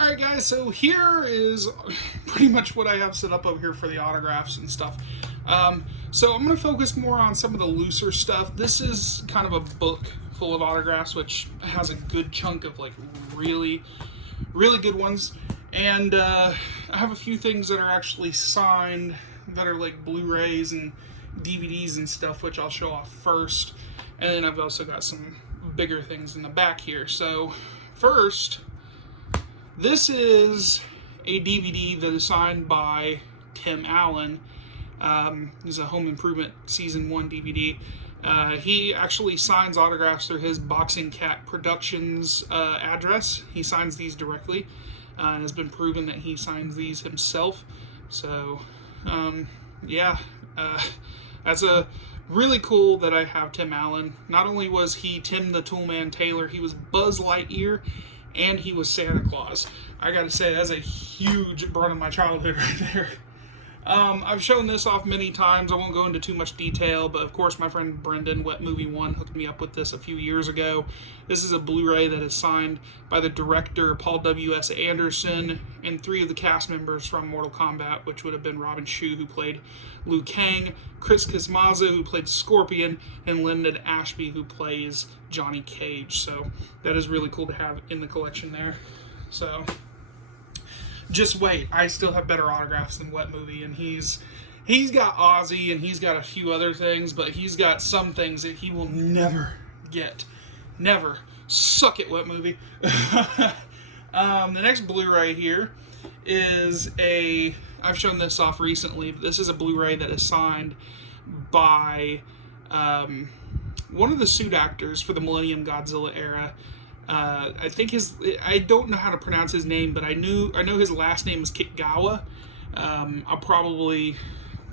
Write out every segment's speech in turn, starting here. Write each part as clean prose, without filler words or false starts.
Alright guys, so here is pretty much what I have set up over here for the autographs and stuff. So I'm going to focus more on some of the looser stuff. This is kind of a book full of autographs, which has a good chunk of like really good ones. And I have a few things that are actually signed that are like Blu-rays and DVDs and stuff, which I'll show off first. And then I've also got some bigger things in the back here. So first, this is a DVD that is signed by Tim Allen. It's a Home Improvement Season 1 DVD. He actually signs autographs through his Boxing Cat Productions address. He signs these directly, and has been proven that he signs these himself. So, that's a really cool that I have Tim Allen. Not only was he Tim the Toolman Taylor, he was Buzz Lightyear, and he was Santa Claus. I gotta say, that's a huge burn of my childhood right there. I've shown this off many times. I won't go into too much detail, but of course my friend Brendan, Wet Movie 1, hooked me up with this a few years ago. This is a Blu-ray that is signed by the director Paul W.S. Anderson and 3 of the cast members from Mortal Kombat, which would have been Robin Shou, who played Liu Kang, Chris Kismaza, who played Scorpion, and Lyndon Ashby, who plays Johnny Cage. So that is really cool to have in the collection there. So just wait, I still have better autographs than Wet Movie, and he's got Ozzy, and he's got a few other things, but he's got some things that he will never get. Never. Suck it, Wet Movie. The next Blu-ray here is I've shown this off recently, but this is a Blu-ray that is signed by one of the suit actors for the Millennium Godzilla era. I think I don't know how to pronounce his name, but I know his last name is Kitgawa. I'll probably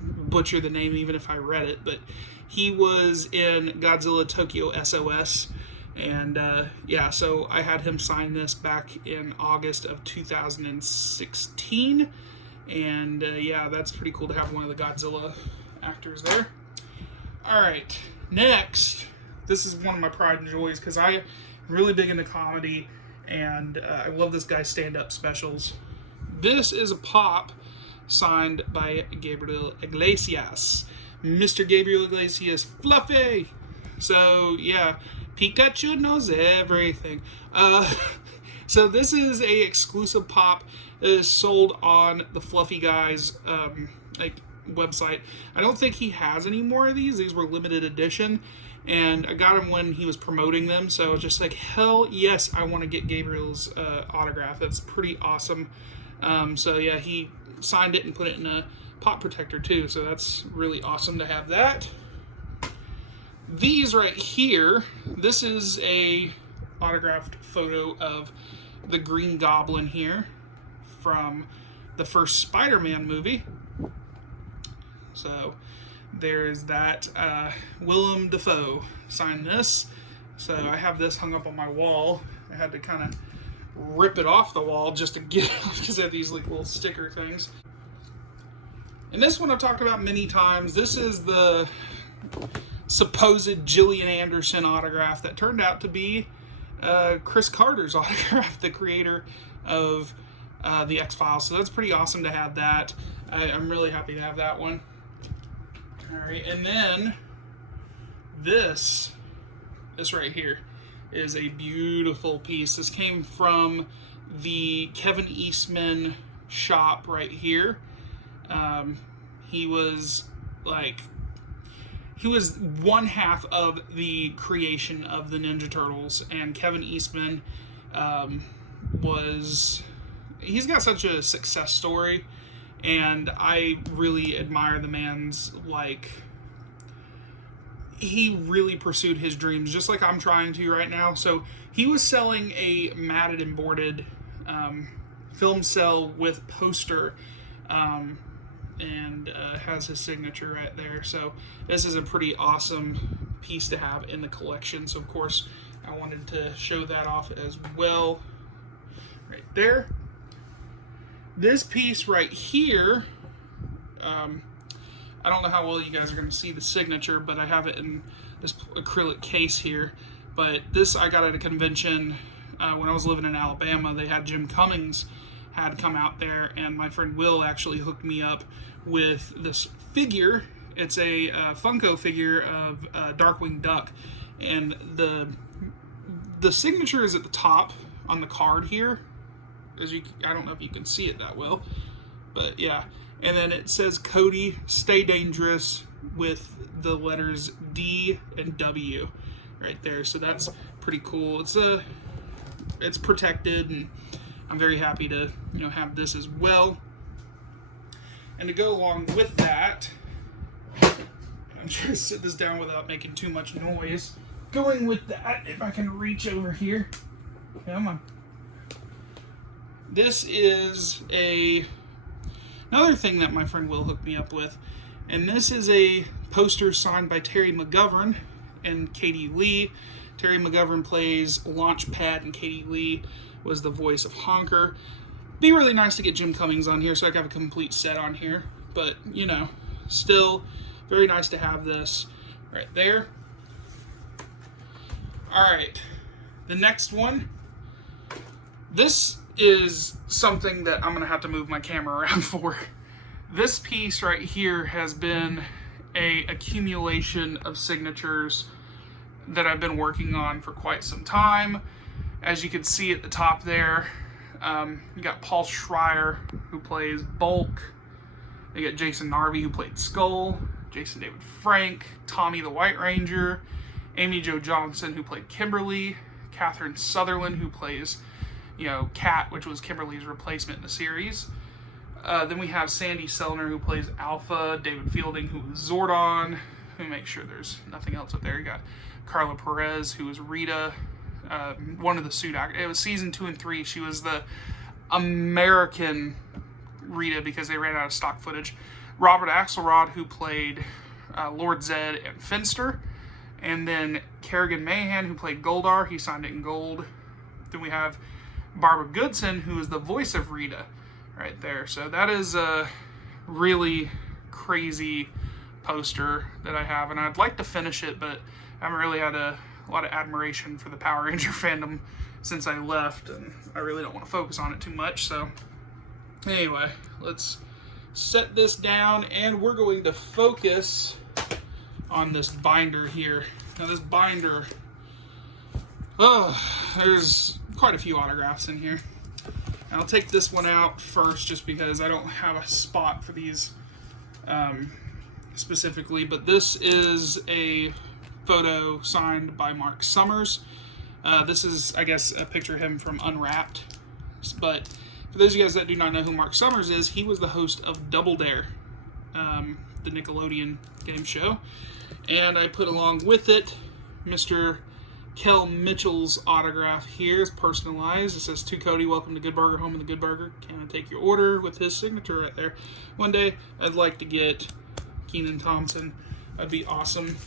butcher the name even if I read it, but he was in Godzilla Tokyo SOS, and so I had him sign this back in August of 2016, and that's pretty cool to have one of the Godzilla actors there. Alright, next, this is one of my pride and joys, because I'm really big into comedy, and I love this guy's stand-up specials. This is a pop signed by Gabriel Iglesias. Mr. Gabriel Iglesias, Fluffy! So, yeah, Pikachu knows everything. So this is a exclusive pop that is sold on the Fluffy Guy's website. I don't think he has any more of these. These were limited edition, and I got him when he was promoting them, so I was just like, hell yes, I want to get Gabriel's autograph. That's pretty awesome. He signed it and put it in a pop protector too, so that's really awesome to have that. These right here, this is a autographed photo of the Green Goblin here from the first Spider-Man movie. So there is that. Willem Dafoe signed this. So I have this hung up on my wall. I had to kind of rip it off the wall just to get it off because I have these like little sticker things. And this one I've talked about many times. This is the supposed Gillian Anderson autograph that turned out to be Chris Carter's autograph, the creator of the X-Files. So that's pretty awesome to have that. I'm really happy to have that one. Alright, and then this right here is a beautiful piece. This came from the Kevin Eastman shop right here. He was one half of the creation of the Ninja Turtles, and Kevin Eastman he's got such a success story, and I really admire the man's, he really pursued his dreams, just like I'm trying to right now. So he was selling a matted and boarded film cell with poster, and has his signature right there. So this is a pretty awesome piece to have in the collection. So of course I wanted to show that off as well right there. This piece right here, I don't know how well you guys are going to see the signature, but I have it in this acrylic case here. But this I got at a convention when I was living in Alabama, they had Jim Cummings had come out there, and my friend Will actually hooked me up with this figure. It's a Funko figure of Darkwing Duck, and the signature is at the top on the card here. I don't know if you can see it that well, but yeah. And then it says Cody, stay dangerous, with the letters D and W right there. So that's pretty cool. It's protected, and I'm very happy to have this as well. And to go along with that, I'm trying to sit this down without making too much noise. Going with that, if I can reach over here. Come on. This is another thing that my friend Will hooked me up with. And this is a poster signed by Terry McGovern and Katie Lee. Terry McGovern plays Launchpad, and Katie Lee was the voice of Honker. Be really nice to get Jim Cummings on here so I can have a complete set on here. But, still very nice to have this right there. Alright, the next one. This is something that I'm going to have to move my camera around for. This piece right here has been an accumulation of signatures that I've been working on for quite some time. As you can see at the top there, you got Paul Schreier, who plays Bulk. You got Jason Narvey, who played Skull. Jason David Frank, Tommy the White Ranger, Amy Jo Johnson, who played Kimberly, Catherine Sutherland, who plays, Kat, which was Kimberly's replacement in the series. Then we have Sandy Selner, who plays Alpha, David Fielding, who is Zordon. Let me make sure there's nothing else up there. You got Carla Perez, who is Rita, one of the suit actors. It was season 2 and 3. She was the American Rita because they ran out of stock footage. Robert Axelrod, who played Lord Zed and Finster. And then Kerrigan Mahan, who played Goldar. He signed it in gold. Then we have Barbara Goodson, who is the voice of Rita right there. So that is a really crazy poster that I have. And I'd like to finish it, but I haven't really had a lot of admiration for the Power Ranger fandom since I left. And I really don't want to focus on it too much. So anyway, let's set this down, and we're going to focus on this binder here. Now this binder, there's quite a few autographs in here. And I'll take this one out first just because I don't have a spot for these specifically, but this is a photo signed by Mark Summers. This is, I guess, a picture of him from Unwrapped. But for those of you guys that do not know who Mark Summers is, he was the host of Double Dare, the Nickelodeon game show. And I put along with it Mr. Kel Mitchell's autograph here. It's personalized. It says, "To Cody, welcome to Good Burger, home of the Good Burger. Can I take your order?" with his signature right there. One day, I'd like to get Kenan Thompson. That'd be awesome.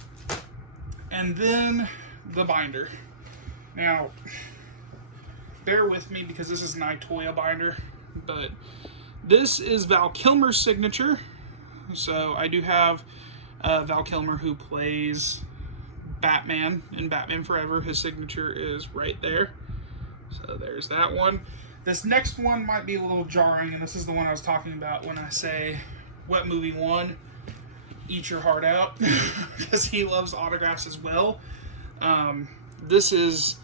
And then the binder. Now, bear with me because this is an Itoya binder, but this is Val Kilmer's signature. So I do have Val Kilmer, who plays Batman in Batman Forever. His signature is right there. So there's that one. This next one might be a little jarring, and this is the one I was talking about when I say Wet Movie 1, eat your heart out, because he loves autographs as well. This is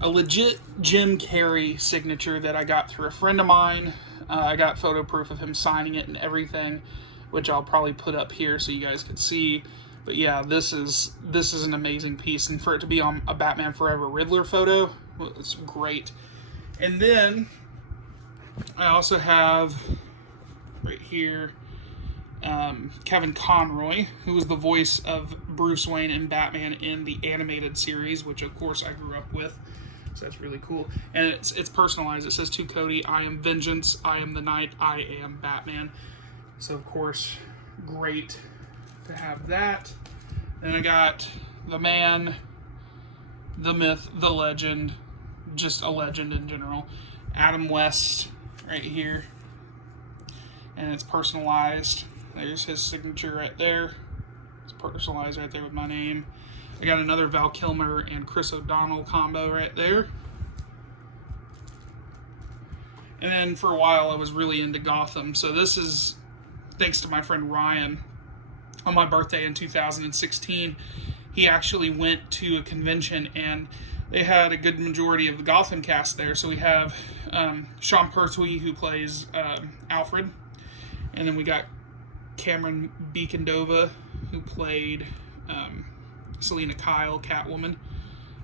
a legit Jim Carrey signature that I got through a friend of mine. I got photo proof of him signing it and everything, which I'll probably put up here so you guys can see. But yeah, this is an amazing piece, and for it to be on a Batman Forever Riddler photo, well, it's great. And then I also have right here Kevin Conroy, who was the voice of Bruce Wayne and Batman in the animated series, which of course I grew up with. So that's really cool. And it's personalized. It says, "To Cody, I am vengeance, I am the night, I am Batman." So of course, great to have that. Then I got the man, the myth, the legend, just a legend in general, Adam West right here. And it's personalized. There's his signature right there. It's personalized right there with my name. I got another Val Kilmer and Chris O'Donnell combo right there. And then for a while I was really into Gotham. So this is thanks to my friend Ryan. On my birthday in 2016, he actually went to a convention and they had a good majority of the Gotham cast there. So we have Sean Pertwee, who plays Alfred, and then we got Cameron Beacondova, who played Selena Kyle, Catwoman,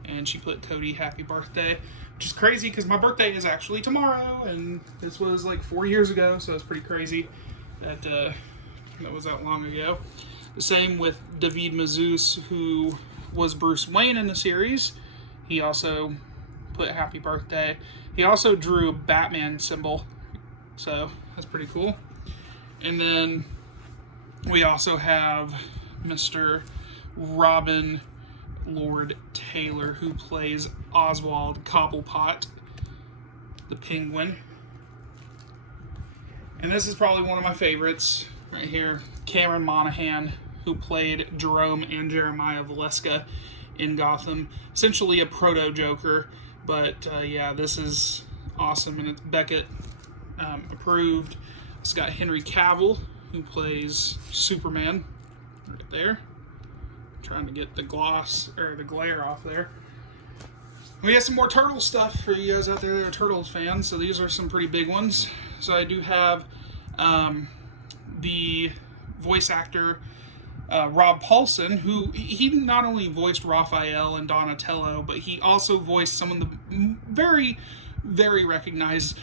and she put Cody happy birthday, which is crazy because my birthday is actually tomorrow, and this was like 4 years ago, so it's pretty crazy that that was that long ago. The same with David Mazouz, who was Bruce Wayne in the series. He also put happy birthday. He also drew a Batman symbol, so that's pretty cool. And then we also have Mr. Robin Lord Taylor, who plays Oswald Cobblepot, the Penguin. And this is probably one of my favorites right here, Cameron Monaghan, who played Jerome and Jeremiah Valeska in Gotham. Essentially a proto-Joker, but yeah, this is awesome, and it's Beckett approved. It's got Henry Cavill, who plays Superman, right there. I'm trying to get the gloss, or the glare off there. We have some more Turtle stuff for you guys out there that are Turtles fans, so these are some pretty big ones. So I do have the voice actor Rob Paulsen, who he not only voiced Raphael and Donatello, but he also voiced some of the very, very recognized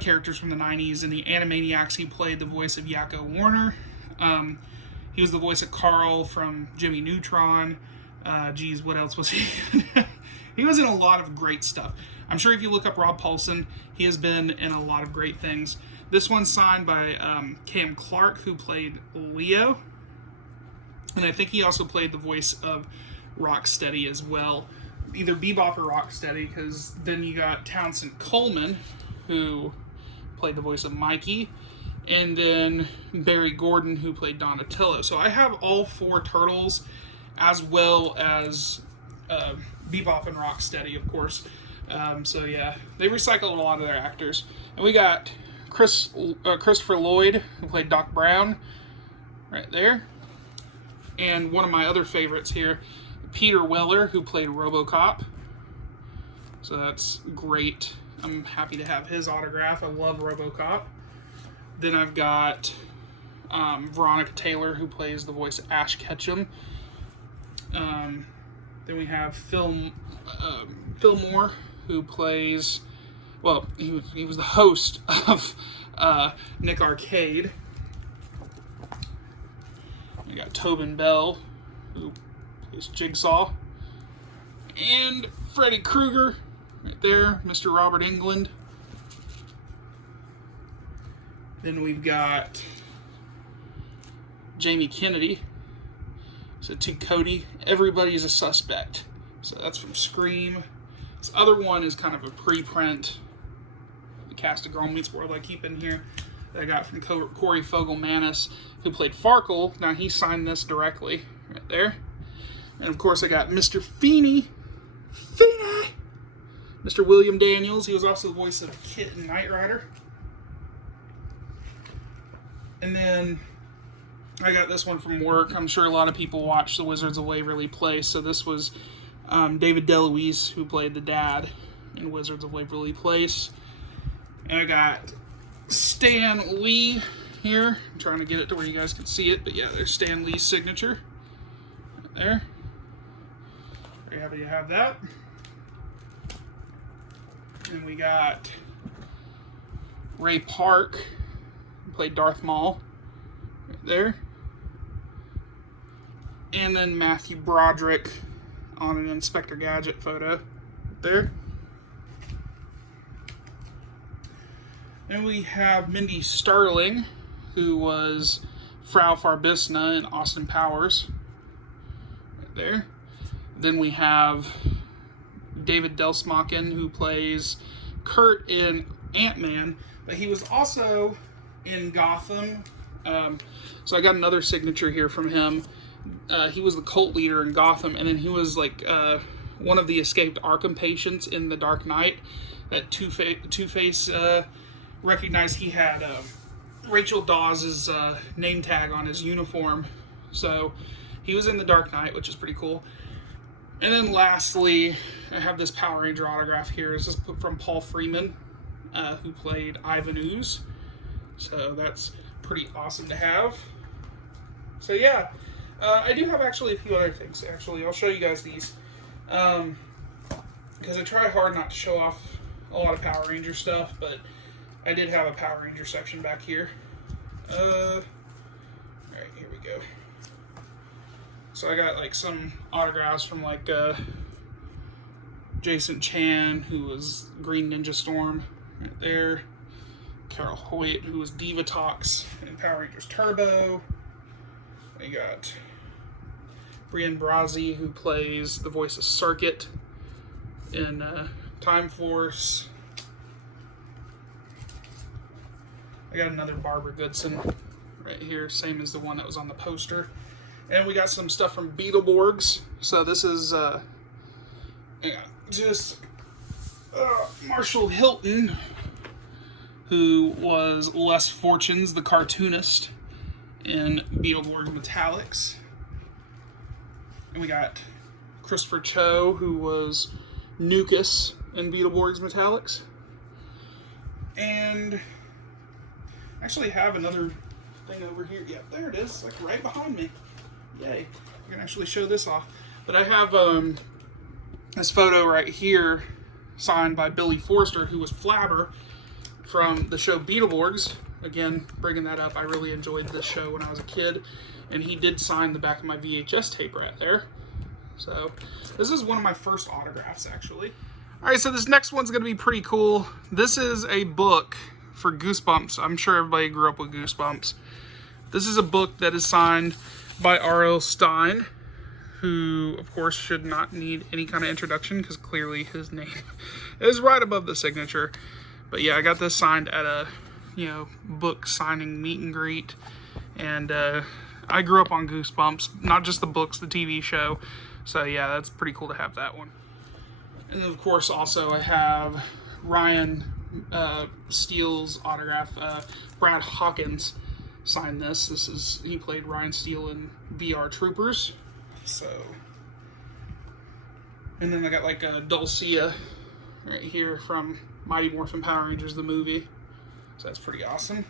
characters from the 90s. In the Animaniacs, he played the voice of Yakko Warner. He was the voice of Carl from Jimmy Neutron. Geez, what else was he in? He was in a lot of great stuff. I'm sure if you look up Rob Paulsen, he has been in a lot of great things. This one's signed by Cam Clark, who played Leo. And I think he also played the voice of Rocksteady as well. Either Bebop or Rocksteady, because then you got Townsend Coleman, who played the voice of Mikey, and then Barry Gordon, who played Donatello. So I have all 4 Turtles, as well as Bebop and Rocksteady, of course. So yeah, they recycled a lot of their actors. And we got Christopher Lloyd, who played Doc Brown, right there. And one of my other favorites here, Peter Weller, who played RoboCop. So that's great. I'm happy to have his autograph. I love RoboCop. Then I've got Veronica Taylor, who plays the voice of Ash Ketchum. Then we have Phil Moore, who plays, well, he was the host of Nick Arcade. We got Tobin Bell, who plays Jigsaw. And Freddy Krueger, right there, Mr. Robert Englund. Then we've got Jamie Kennedy. So to Cody, everybody's a suspect. So that's from Scream. This other one is kind of a preprint. The cast of Girl Meets World I keep in here. That I got from Corey Fogelmanis, who played Farkle. Now he signed this directly, right there. And of course I got Mr. Feeney. Mr. William Daniels. He was also the voice of Kit in Knight Rider. And then I got this one from work. I'm sure a lot of people watch The Wizards of Waverly Place. So this was David DeLuise, who played the dad in Wizards of Waverly Place. And I got Stan Lee here. I'm trying to get it to where you guys can see it. But yeah, there's Stan Lee's signature. Right there. Very happy to have that. And we got Ray Park, who played Darth Maul. Right there. And then Matthew Broderick on an Inspector Gadget photo. Right there. And we have Mindy Sterling, who was Frau Farbissina in Austin Powers. Right there. Then we have David Delsmachen, who plays Kurt in Ant-Man, but he was also in Gotham. So I got another signature here from him. He was the cult leader in Gotham, and then he was like one of the escaped Arkham patients in The Dark Knight, that Two-Face recognized he had Rachel Dawes' name tag on his uniform. So he was in the Dark Knight, which is pretty cool. And then lastly, I have this Power Ranger autograph here. This is from Paul Freeman, who played Ivan Ooze. So that's pretty awesome to have. So yeah, I do have actually a few other things. Actually, I'll show you guys these. Because I try hard not to show off a lot of Power Ranger stuff, but I did have a Power Ranger section back here. Alright, here we go. So I got like some autographs from like Jason Chan, who was Green Ninja Storm, right there. Carol Hoyt, who was Divatox in Power Rangers Turbo. I got Brian Brazzi, who plays the voice of Circuit in Time Force. I got another Barbara Goodson right here, same as the one that was on the poster. And we got some stuff from Beetleborgs. So this is just Marshall Hilton, who was Les Fortunes, the cartoonist, in Beetleborgs Metallics. And we got Christopher Cho, who was Nucus in Beetleborgs Metallics. And I actually have another thing over here. Yeah, there it is, like right behind me. Yay. I can actually show this off. But I have this photo right here signed by Billy Forster, who was Flabber from the show Beetleborgs. Again, bringing that up, I really enjoyed this show when I was a kid. And he did sign the back of my VHS tape right there. So this is one of my first autographs, actually. All right, so this next one's going to be pretty cool. This is a book for Goosebumps. I'm sure everybody grew up with Goosebumps. This is a book that is signed by R.L. Stine, who, of course, should not need any kind of introduction because clearly his name is right above the signature. But yeah, I got this signed at a, book signing meet and greet. And I grew up on Goosebumps, not just the books, the TV show. So yeah, that's pretty cool to have that one. And then, of course, also I have Ryan Steele's autograph. Brad Hawkins signed this. He played Ryan Steele in VR Troopers. So, and then I got like a Dulcia right here from Mighty Morphin Power Rangers, the movie. So that's pretty awesome.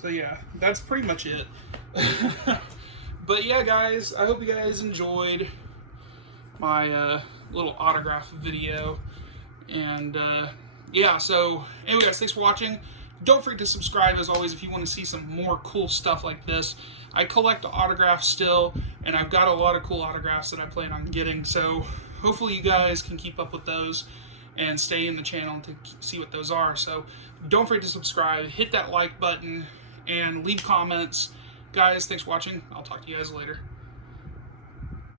So yeah, that's pretty much it. But yeah, guys, I hope you guys enjoyed my little autograph video. And yeah, so anyway, guys, thanks for watching. Don't forget to subscribe, as always, if you want to see some more cool stuff like this. I collect autographs still, and I've got a lot of cool autographs that I plan on getting. So hopefully you guys can keep up with those and stay in the channel to see what those are. So don't forget to subscribe, hit that like button, and leave comments. Guys, thanks for watching. I'll talk to you guys later.